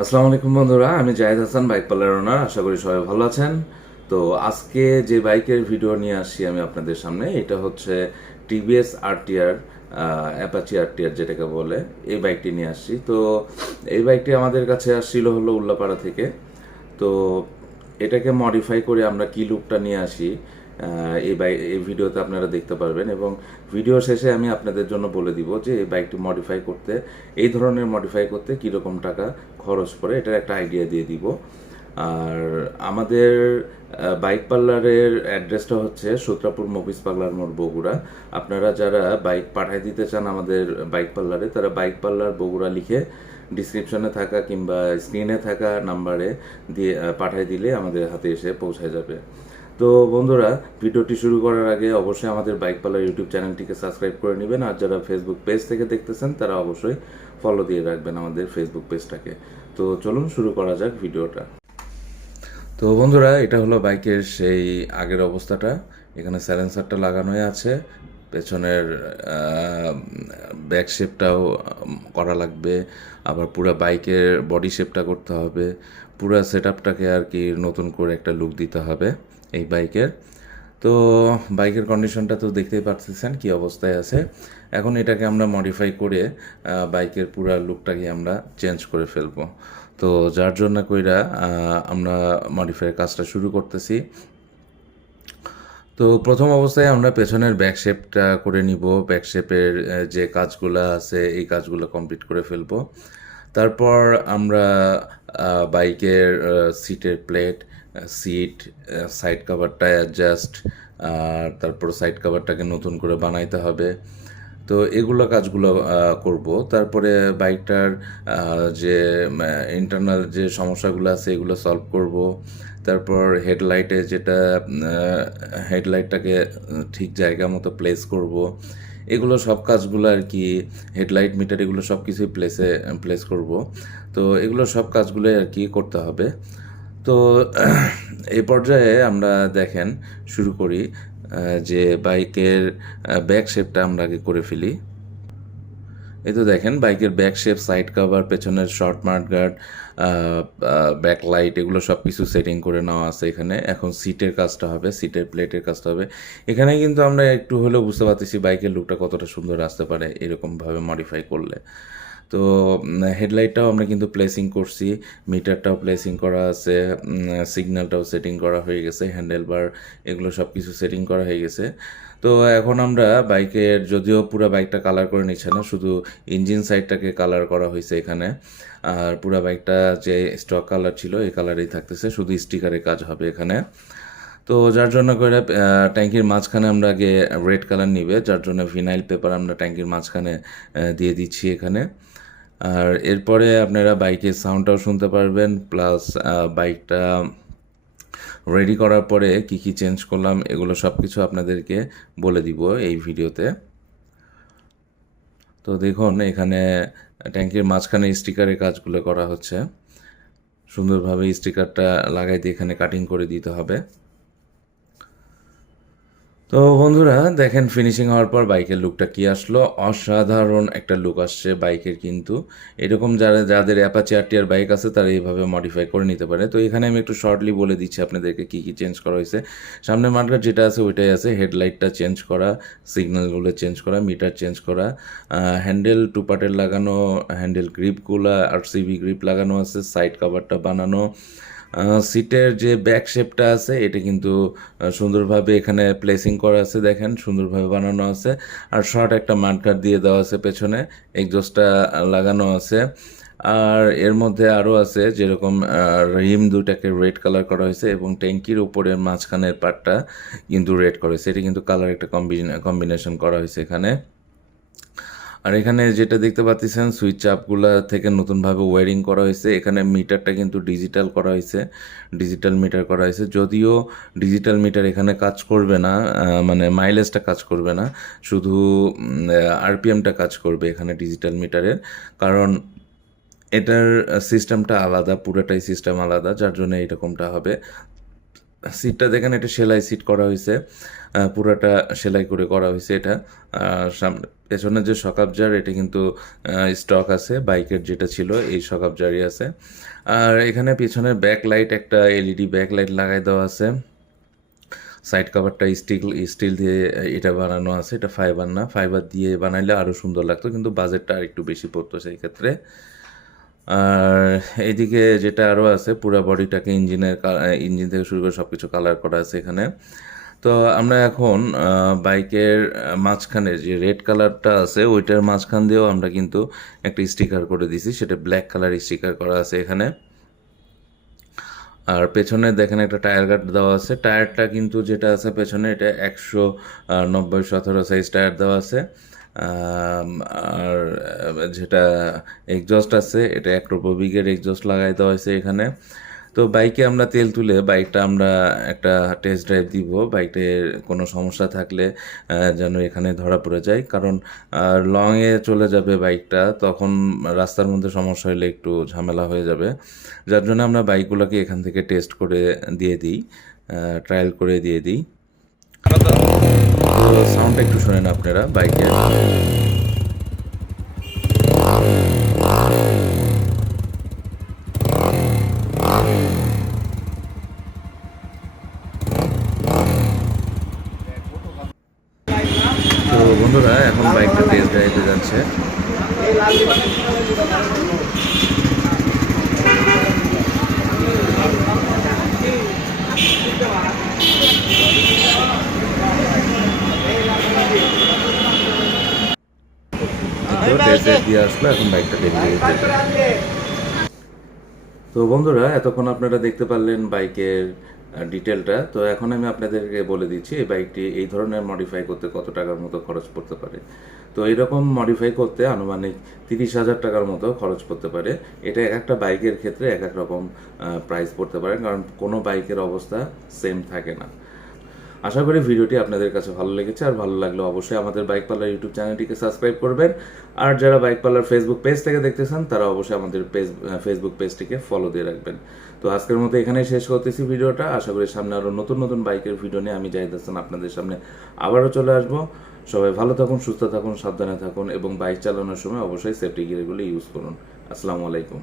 আসসালামু আলাইকুম বন্ধুরা, আমি Zahed Hasan, bike parlour owner আশা করি সবাই ভালো আছেন। তো আজকে যে বাইকের ভিডিও নিয়ে আসছি আমি আপনাদের সামনে, এটা হচ্ছে টিভিএস আরটিআর অ্যাপাচি আরটিআর যেটাকে বলে, এই বাইকটি নিয়ে আসছি। তো এই বাইকটি আমাদের কাছে আসছিল হলো উল্লাপাড়া থেকে। তো এটাকে মডিফাই করে আমরা কি লুকটা নিয়ে আসি এই বাইক এই ভিডিওতে আপনারা দেখতে পারবেন এবং ভিডিও শেষে আমি আপনাদের জন্য বলে দিব যে এই বাইকটি মডিফাই করতে, এই ধরনের মডিফাই করতে কীরকম টাকা খরচ পড়ে, এটার একটা আইডিয়া দিয়ে দিব। আর আমাদের বাইক পার্লারের অ্যাড্রেসটা হচ্ছে সূত্রাপুর মফিস পার্লার মোড় বগুড়া। আপনারা যারা বাইক পাঠায় দিতে চান আমাদের বাইক পার্লারে তারা বাইক পার্লার বগুড়া লিখে ডিসক্রিপশনে থাকা কিংবা স্ক্রিনে থাকা নাম্বারে দিয়ে পাঠায় দিলে আমাদের হাতে এসে পৌঁছায় যাবে। তো বন্ধুরা, ভিডিওটি শুরু করার আগে অবশ্যই আমাদের বাইক পালা ইউটিউব চ্যানেলটিকে সাবস্ক্রাইব করে নেবেন, আর যারা ফেসবুক পেজ থেকে দেখতেছেন, তারা অবশ্যই ফলো দিয়ে রাখবেন আমাদের ফেসবুক পেজটাকে তো চলুন শুরু করা যাক ভিডিওটা। তো বন্ধুরা, এটা হলো বাইকের সেই আগের অবস্থাটা। এখানে স্যালেন্সারটা লাগানোই আছে। পেছনের ব্যাক শেপটাও করা লাগবে। আবার পুরো বাইকের বডি শেপটা করতে হবে। পুরো সেট আপটাকে আর কি নতুন করে একটা লুক দিতে হবে এই বাইকের তো বাইকের কন্ডিশনটা তো দেখতেই পাচ্ছেন কি অবস্থায় আছে। এখন এটাকে আমরা মডিফাই করে বাইকের পুরো লুকটাকে আমরা চেঞ্জ করে ফেলব। তো যার জন্য কইরা আমরা মডিফাইয়ের কাজটা শুরু করতেছি। তো প্রথম অবস্থায় আমরা পেছনের ব্যাক শেপটা করে নিব। ব্যাক শেপের যে কাজগুলো আছে, এই কাজগুলো কমপ্লিট করে ফেলব। তারপর আমরা বাইকের সিটের প্লেট সিট সাইড কাভারটা অ্যাডজাস্ট তারপর সাইড কাভারটাকে নতুন করে বানাইতে হবে। তো এগুলো কাজগুলো করব। তারপরে বাইকটার যে ইন্টারনাল যে সমস্যাগুলো আছে, এগুলো সলভ করব। তারপর হেডলাইটে যেটা হেডলাইটটাকে ঠিক জায়গা মতো প্লেস করব। এগুলো সব কাজগুলো আর কি, হেডলাইট মিটার এগুলো সব কিছুই প্লেসে প্লেস করব। তো এগুলো সব কাজগুলোই আর কি করতে হবে। তো এই পর্যায়ে আমরা দেখেন, শুরু করি যে বাইকের ব্যাক শেপটা আমরা আগে করে ফেলি। এই তো দেখেন, বাইকের ব্যাক শেপ সাইড কাভার পেছনের short mart guard back light এগুলো সব কিছু সেটিং করে নেওয়া আছে এখানে। এখন সিটের কাজটা হবে সিটের প্লেটের কাজটা হবে। এখানে কিন্তু আমরা একটু হলেও বুঝতে পারতেছি বাইকের লুকটা কতটা সুন্দর আসতে পারে, এরকমভাবে মডিফাই করলে। তো হেডলাইটটাও আমরা কিন্তু প্লেসিং করছি। মিটারটাও প্লেসিং করা আছে সিগন্যালটাও সেটিং করা হয়ে গেছে হ্যান্ডেল বার এগুলো সব কিছু সেটিং করা হয়ে গেছে। তো এখন আমরা বাইকের যদিও পুরো বাইকটা কালার করে নিচ্ছে না, শুধু ইঞ্জিন সাইডটাকে কালার করা হয়েছে এখানে। আর পুরো বাইকটা যে স্টক কালার ছিল, এই কালারেই থাকতেছে, শুধু স্টিকারের কাজ হবে এখানে। তো যার জন্য করে ট্যাঙ্কির মাঝখানে আমরা আগে রেড কালার নিবে, যার জন্য ভিনাইল পেপার আমরা ট্যাঙ্কির মাঝখানে দিয়ে দিচ্ছি এখানে। আর এরপরে আপনারা বাইকের সাউন্ডটাও শুনতে পারবেন প্লাস বাইকটা রেডি করার পরে কি কি চেঞ্জ করলাম, এগুলো সব কিছু আপনাদেরকে বলে দিব এই ভিডিওতে। তো দেখুন, এখানে ট্যাঙ্কির মাঝখানে স্টিকারের কাজগুলো করা হচ্ছে। সুন্দরভাবে স্টিকারটা লাগাই দিয়ে এখানে কাটিং করে দিতে হবে। তো বন্ধুরা, দেখেন ফিনিশিং হওয়ার পর বাইকের লুকটা কি আসলো? অসাধারণ একটা লুক আসছে বাইকের কিন্তু। এরকম যারা, যাদের অ্যাপাচি আরটিআর বাইক আছে, তারা এইভাবে মডিফাই করে নিতে পারে। তো এখানে আমি একটু শর্টলি বলে দিচ্ছি আপনাদেরকে কী কী চেঞ্জ করা হয়েছে। সামনে মার্কার যেটা আছে, ওইটাই আছে। হেডলাইটটা চেঞ্জ করা সিগন্যালগুলো চেঞ্জ করা মিটার চেঞ্জ করা। হ্যান্ডেল টু পার্টের লাগানো হ্যান্ডেল গ্রিপগুলো আর সিবি গ্রিপ লাগানো আছে সাইড কভারটা বানানো। সিটের যে ব্যাক শেপটা আছে, এটা কিন্তু সুন্দরভাবে এখানে প্লেসিং করা আছে, দেখেন, সুন্দরভাবে বানানো আছে। আর শর্ট একটা মার্কার দিয়ে দেওয়া আছে পেছনে এক্সজস্টটা লাগানো আছে। আর এর মধ্যে আরও আছে, যেরকম রিম দুটাকে রেড কালার করা হয়েছে এবং ট্যাঙ্কির উপরের মাঝখানের পার্টটা কিন্তু রেড করা হয়েছে। এটা কিন্তু কালার একটা কম্বিনেশন করা হয়েছে এখানে। আর এখানে যেটা দেখতে পাচ্ছেন, সুইচ আপগুলা থেকে নতুনভাবে ওয়ারিং করা হয়েছে। এখানে মিটারটা কিন্তু ডিজিটাল করা হয়েছে, ডিজিটাল মিটার করা হয়েছে। যদিও ডিজিটাল মিটার এখানে কাজ করবে না মানে মাইলেজটা কাজ করবে না, শুধু আরপিএমটা কাজ করবে এখানে ডিজিটাল মিটারের। কারণ এটার সিস্টেমটা আলাদা, পুরোটাই সিস্টেম আলাদা, যার জন্য এরকমটা হবে। সিটটা দেখেন, এটা সেলাই সিট করা হয়েছে পুরাটা সেলাই করে করা হয়েছে এটা। সামনে পেছনের যে সকাবজার এটা কিন্তু স্টক আছে, বাইকের যেটা ছিল, এই সকাবজারই আছে। আর এখানে পিছনে ব্যাক লাইট একটা এলইডি ব্যাক লাইট লাগাই দেওয়া আছে। সাইড কভারটা স্টিল স্টিল দিয়ে এটা বানানো আছে। এটা ফাইবার না ফাইবার দিয়ে বানাইলে আরও সুন্দর লাগতো, কিন্তু বাজেটটা আর একটু বেশি পড়তো সেই ক্ষেত্রে। আর এদিকে যেটা আরও আছে, পুরো বডিটাকে ইঞ্জিনের ইঞ্জিন থেকে শুরু করে সব কিছু কালার করা আছে এখানে। তো আমরা এখন বাইকের মাঝখানে যে রেড কালারটা আছে, ওইটার মাঝখান দিয়েও আমরা কিন্তু একটা স্টিকার করে দিছি। সেটা ব্ল্যাক কালার স্টিকার করা আছে এখানে। আর পেছনে দেখেন একটা টায়ার গার্ড দেওয়া আছে। টায়ারটা কিন্তু যেটা আছে পেছনে, এটা একশো নব্বই, সতেরো সাইজ টায়ার দেওয়া আছে। আর যেটা এক্সজস্ট আছে, এটা অ্যাক্রোপোবিকের এক্সজস্ট লাগাই দেওয়া হয়েছে এখানে। তো বাইকে আমরা তেল তুলে বাইকটা আমরা একটা টেস্ট ড্রাইভ দিব। বাইকের কোনো সমস্যা থাকলে যেন এখানে ধরা পড়ে যায়। কারণ লংয়ে চলে যাবে বাইকটা তখন রাস্তার মধ্যে সমস্যা হলে একটু ঝামেলা হয়ে যাবে। যার জন্য আমরা বাইকগুলোকে এখান থেকে টেস্ট করে দিয়ে দিই ট্রায়াল করে দিয়ে দিই। সাউন্ডটা একটু শোনেন আপনারা বাইকের বন্ধুরা এখন বাইকটা টেস্ট ড্রাইভে যাচ্ছে। তো টেস্ট দিয়ে আসলো এখন বাইকটা ডেলিভারি তো বন্ধুরা এতক্ষণ আপনারা দেখতে পারলেন বাইকের ডিটেলটা তো এখন আমি আপনাদেরকে বলে দিচ্ছি এই বাইকটি এই ধরনের মডিফাই করতে কত টাকার মতো খরচ পড়তে পারে। তো এরকম মডিফাই করতে আনুমানিক তিরিশ হাজার টাকার মতো খরচ পড়তে পারে। এটা এক একটা বাইকের ক্ষেত্রে এক এক রকম প্রাইস পড়তে পারে কারণ কোনো বাইকের অবস্থা সেম থাকে না। আশা করি ভিডিওটি আপনাদের কাছে ভালো লেগেছে আর ভালো লাগলে অবশ্যই আমাদের বাইক পার্লার ইউটিউব চ্যানেলটিকে সাবস্ক্রাইব করবেন। আর যারা বাইক পার্লার ফেসবুক পেজ থেকে দেখতেছেন, তারা অবশ্যই আমাদের পেজ ফেসবুক পেজটিকে ফলো দিয়ে রাখবেন। তো আজকের মতো এখানেই শেষ করতেছি ভিডিওটা। আশা করি সামনে আরও নতুন নতুন বাইকের ভিডিও নিয়ে আমি জাহিদ হাসান আপনাদের সামনে আবারও চলে আসব। সবাই ভালো থাকুন, সুস্থ থাকুন, সাবধানে থাকুন এবং বাইক চালানোর সময় অবশ্যই সেফটি গিয়ারগুলো ইউজ করুন। আসসালামু আলাইকুম।